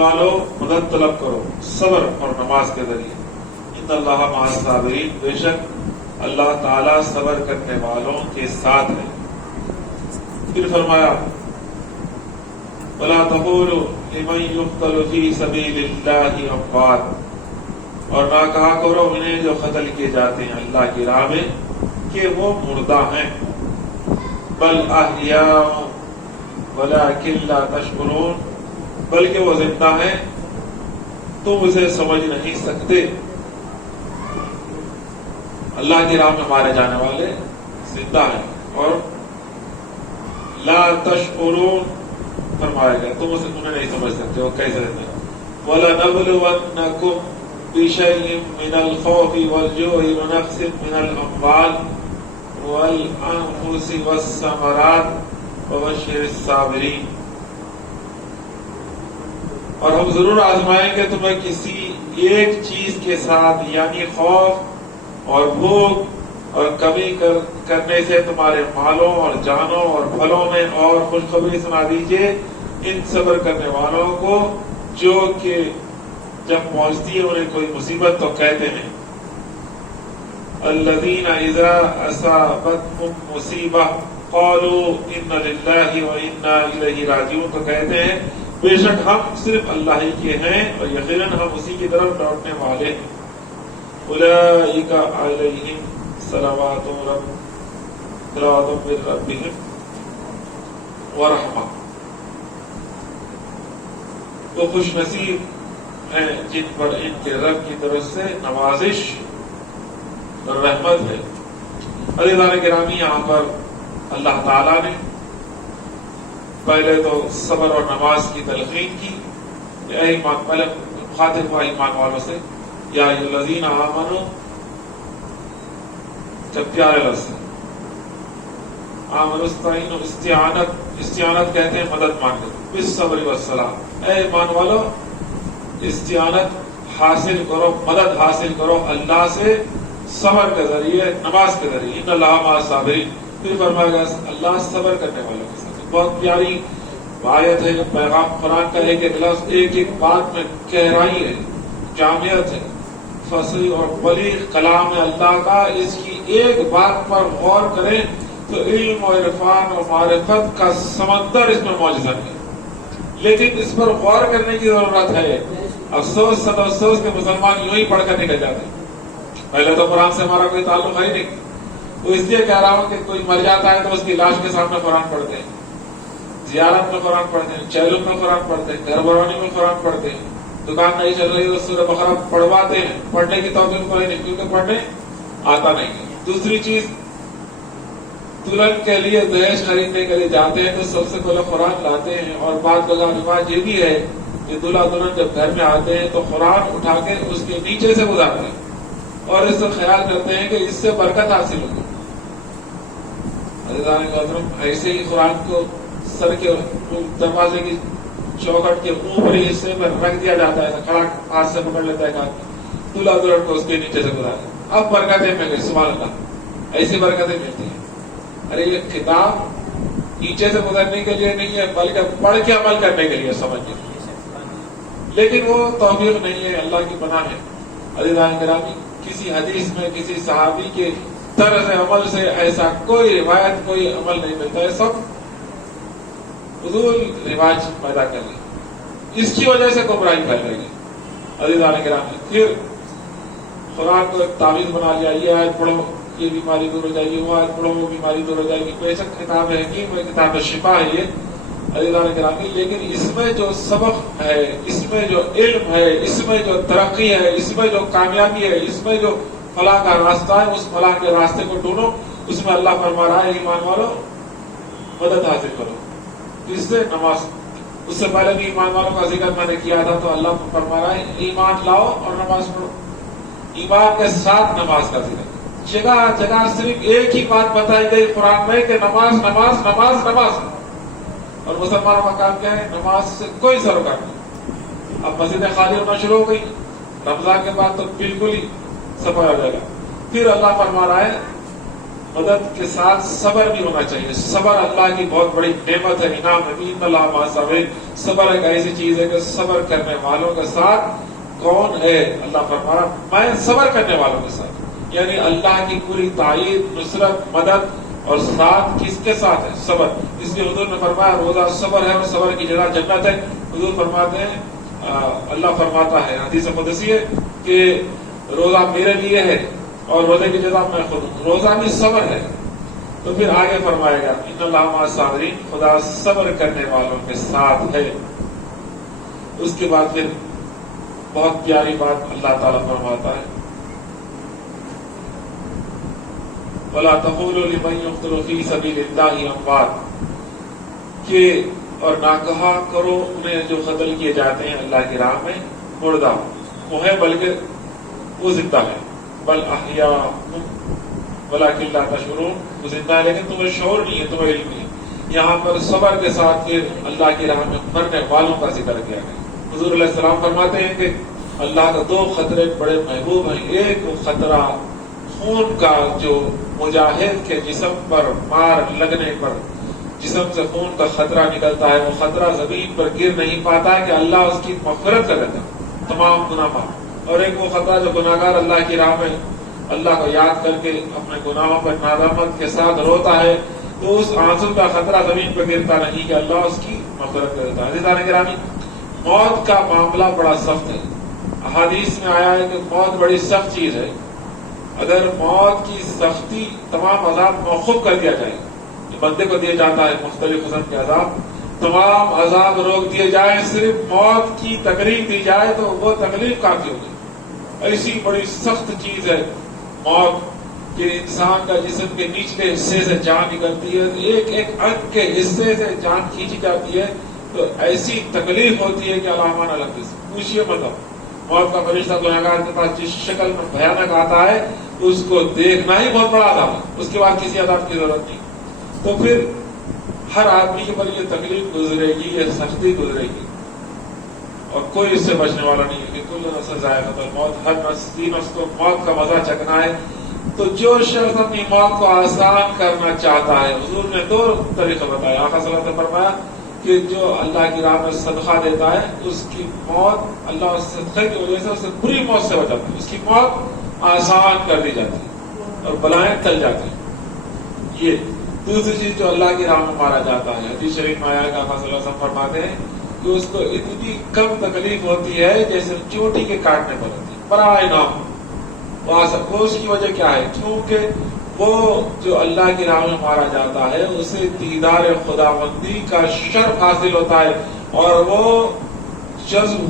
والو مدد طلب کرو صبر اور نماز کے ذریعے. ان اللہ مع الصابرین، بے شک اللہ تعالیٰ صبر کرنے والوں کے ساتھ ہے. پھر فرمایا وَلَا تَقُولُوا لِمَن يُقْتَلُ فِي سَبِيلِ اللَّهِ أَمْوَاتٌ، اور نہ کہا کرو انہیں جو قتل کیے جاتے ہیں اللہ کی راہ میں کہ وہ مردہ ہیں، بل احیاء ولکن لا تشعرون، بلکہ وہ زندہ ہیں تم اسے سمجھ نہیں سکتے. اللہ کی راہ میں مارے جانے والے زندہ ہیں اور لا تشعرون فرمایا گیا تم اسے انہیں نہیں سمجھ سکتے وہ کیسے زندہ ہیں. وَلَنَبْلُوَنَّكُمْ بِشَيْءٍ مِّنَ الْخَوْفِ وَالْجُوعِ وَنَقْصٍ مِّنَ الْأَمْوَالِ وَالْأَنفُسِ وَالثَّمَرَاتِ وَبَشِّرِ الصَّابِرِينَ، اور ہم ضرور آزمائیں گے تمہیں کسی ایک چیز کے ساتھ، یعنی خوف اور بھوک اور کمی کرنے سے تمہارے مالوں اور جانوں اور پھلوں میں، اور خوشخبری سنا دیجیے ان صبر کرنے والوں کو جو کہ جب پہنچتی ہے انہیں کوئی مصیبت تو کہتے ہیں الذین اذا اصابتهم مصیبہ قالوا انا للہ وانا الیہ راجعون، تو کہتے ہیں بے شک ہم صرف اللہ ہی کے ہیں اور یقیناً ہم اسی کی طرف لوٹنے والے ہیں. اولئک علیہم صلوات من ربہم ورحمہ، وہ خوش نصیب ہیں جن پر ان کے رب کی طرف سے نوازش اور رحمت ہے. عزیزان گرامی، یہاں پر اللہ تعالیٰ نے پہلے تو صبر اور نماز کی تلقین کی. اے ایمان، پہلے مخاطب ہوا ایمان والوں سے، یا ایھا الذین آمنوا، جب پیارے لفظ ہے آمنوا استعینوا، استعانت کہتے ہیں مدد مانگنے، بالصبر والصلاۃ. اے ایمان والو استعانت حاصل کرو، مدد حاصل کرو اللہ سے صبر کے ذریعے، نماز کے ذریعے. ان اللہ مع الصابرین، پھر فرمایا گیا اللہ صبر کرنے والوں کے ساتھ. بہت پیاری آیت ہے، پیغام قرآن کا ایک ایک لفظ ایک ایک بات میں گہرائی ہے، جامعت ہے، فصیح اور بلیغ کلام ہے اللہ کا. اس کی ایک بات پر غور کریں تو علم اور عرفان اور معرفت کا سمندر اس میں موجود ہے، لیکن اس پر غور کرنے کی ضرورت ہے. افسوس، سب افسوس کہ مسلمان یوں ہی پڑھ کر نکل جاتے ہیں. پہلے تو قرآن سے ہمارا کوئی تعلق ہے ہی نہیں، تو اس لیے کہہ رہا ہوں کہ کوئی مر جاتا ہے تو اس کی لاش کے سامنے قرآن پڑھتے ہیں، زیارت میں قرآن پڑھتے ہیں، چہلوں میں قرآن پڑھتے ہیں، گھر برونی میں قرآن پڑھتے ہیں، دکان نہیں چل رہی تو سورہ بقرہ پڑھواتے ہیں. پڑھنے کی توفیق کوئی نہیں کیونکہ پڑھنے آتا نہیں. دوسری چیز، دلہن کے لیے دہیج خریدنے کے لیے جاتے ہیں تو سب سے پہلے قرآن لاتے ہیں. اور بعض جگہ رواج یہ بھی ہے کہ دلہا دلہن جب گھر میں آتے ہیں تو قرآن اٹھا کے اس کے نیچے سے گزارتے ہیں اور اس سے خیال کرتے ہیں کہ اس سے برکت حاصل ہوگی. عزیزان محترم، ایسے ہی قرآن کو سر کے دروازے کی چوکھٹ کے اوپری حصے میں رکھ دیا جاتا ہے، کھڑا ہاتھ سے پکڑ لیتا ہے کہ دلہا دلہن کو اس کے نیچے سے گزارے. اب برکتیں مل گئی، سبحان اللہ، ایسی برکتیں ملتی ہیں. ارے یہ کتاب نیچے سے گزرنے کے لیے نہیں ہے بلکہ پڑھ کے عمل کرنے کے لیے، سمجھ کے، لیکن وہ توفیق نہیں ہے، اللہ کی پناہ ہے. عزیزان گرامی، کسی حدیث میں کسی صحابی کے طرز عمل سے ایسا کوئی روایت، کوئی عمل نہیں ملتا ہے، سب فضول رواج پیدا کر لی، اس کی وجہ سے گمراہی پھیل رہی ہے. عزیزان گرامی، پھر قرآن کو ایک تعویذ بنا لیا، یہ آیت پڑھو یہ بیماری دور ہو جائے گی، وہ آیت پڑھو وہ بیماری دور ہو جائے گی. بے شک کتاب حکیم ہے، کتاب شفا ہے یہ، عزیزان گرامی، لیکن اس میں جو سبق ہے، اس میں جو علم ہے، اس میں جو ترقی ہے، اس میں جو کامیابی ہے، اس میں جو فلاح کا راستہ ہے، اس فلاح کے راستے کو ڈھونڈو. اس میں اللہ فرما رہا ہے ایمان والو مدد حاصل کرو. اس سے نماز، اس سے پہلے بھی ایمان والوں کا ذکر میں نے کیا تھا، تو اللہ فرما رہا ہے ایمان لاؤ اور نماز پڑھو. ایمان کے ساتھ نماز کا ذکر، جگہ جگہ صرف ایک ہی بات بتائی گئی قرآن میں کہ نماز نماز نماز نماز. اور مسلمانوں کا کام کیا ہے؟ نماز سے کوئی سروکار نہیں. اب مسجدیں خالی ہونا شروع ہو گئی، رمضان کے بعد تو بالکل ہی صفائی ہو جائے گا. پھر اللہ فرما رہا ہے مدد کے ساتھ صبر بھی ہونا چاہیے. صبر اللہ کی بہت بڑی نعمت ہے، انعام ہے. ان اللہ مع الصابرین. صبر ایک ایسی چیز ہے کہ صبر کرنے والوں کے ساتھ کون ہے؟ اللہ فرمایا میں صبر کرنے والوں کے ساتھ. یعنی اللہ کی پوری تائید، نصرت، مدد اور ساتھ کس کے ساتھ ہے؟ صبر. اس لیے حضور نے فرمایا روزہ صبر ہے اور صبر کی جگہ جنت ہے. حضور فرماتے ہیں، اللہ فرماتا ہے حدیث قدسی ہے کہ روزہ میرے لیے ہے اور روزے کی جزا میں خود ہوں. روزہ بھی صبر ہے. تو پھر آگے فرمائے گا ان اللہ مع الصابرین، خدا صبر کرنے والوں کے ساتھ ہے. اس کے بعد پھر بہت پیاری بات اللہ تعالیٰ فرماتا ہے وَلَا تَقُولُوا لِمَن يُقْتَلُ فِي سَبِيلِ اللَّهِ أَمْوَاتٌ، کہ اور نہ کہا کرو انہیں جو قتل کیے جاتے ہیں اللہ کی راہ میں مردہ وہ ہے بلکہ وہ زندہ ہے. بل احیاء ولکن لا تشعرون، وہ زندہ ہے لیکن تمہیں شعور نہیں ہے، تمہیں علم نہیں. یہاں پر صبر کے ساتھ پھر اللہ کی راہ میں مرنے والوں کا ذکر کیا گیا. حضور علیہ السلام فرماتے ہیں کہ اللہ کا دو خطرے بڑے محبوب ہیں. ایک وہ خطرہ خون کا جو مجاہد کے جسم پر مار لگنے پر جسم سے خون کا خطرہ نکلتا ہے، وہ خطرہ زمین پر گر نہیں پاتا ہے کہ اللہ اس کی مغفرت کر دیتا تمام گناہ معاف. اور ایک وہ خطرہ جو گناہگار اللہ کی راہ میں اللہ کو یاد کر کے اپنے گناہوں پر ندامت کے ساتھ روتا ہے تو اس آنسو کا خطرہ زمین پر گرتا نہیں کہ اللہ اس کی مغفرت کر دیتا ہے. عزیزان گرامی، موت کا معاملہ بڑا سخت ہے. احادیث میں آیا ہے کہ موت بڑی سخت چیز ہے. اگر موت کی سختی تمام عذاب موقوف کر دیا جائے، جو بندے کو دیا جاتا ہے مختلف قسم کے عذاب، تمام عذاب روک دیے جائیں، صرف موت کی تکلیف دی جائے تو وہ تکلیف کافی ہوگی. ایسی بڑی سخت چیز ہے موت کہ انسان کا جسم کے نچلے حصے سے جان نکلتی ہے، ایک ایک انگ کے حصے سے جان کھینچی جاتی ہے تو ایسی تکلیف ہوتی ہے کہ علامہ الگ سے پوچھیے مطلب. موت کا فرشتہ گنہگار کے پاس جس شکل میں بھیانک آتا ہے اس کو دیکھنا ہی بہت بڑا عذاب ہے، اس کے بعد کسی عذاب کی ضرورت نہیں. تو پھر ہر آدمی کے پر یہ تکلیف گزرے گی، یہ سختی گزرے گی اور کوئی اس سے بچنے والا نہیں ہے کہ کل نفس ذائقۃ الموت، ہر نفس کو موت کا مزہ چکھنا ہے. تو جو شخص اپنی موت کو آسان کرنا چاہتا ہے، حضور نے دو طریقہ بتایا. آقا صلی اللہ علیہ وسلم نے فرمایا کہ جو اللہ کی راہ میں صدقہ دیتا ہے اس کی موت اللہ اس صدقے کی وجہ سے اسے بری موت سے بچاتا ہے، اس کی موت آسان کر دی جاتی ہے اور بلائیں ٹل جاتی ہیں. یہ دوسری چیز جو اللہ کی راہ میں مارا جاتا ہے، حدیث شریف میں آیا کہ آقا صلی اللہ علیہ وسلم فرماتے ہیں کہ اس کو اتنی کم تکلیف ہوتی ہے جیسے چوٹی کے کاٹنے پر ہوتی ہے، برائے نام. وہ اس کی وجہ کیا ہے؟ کیونکہ وہ جو اللہ کی راہ میں مارا جاتا ہے اسے دیدار خداوندی کا شرف حاصل ہوتا ہے اور وہ جذب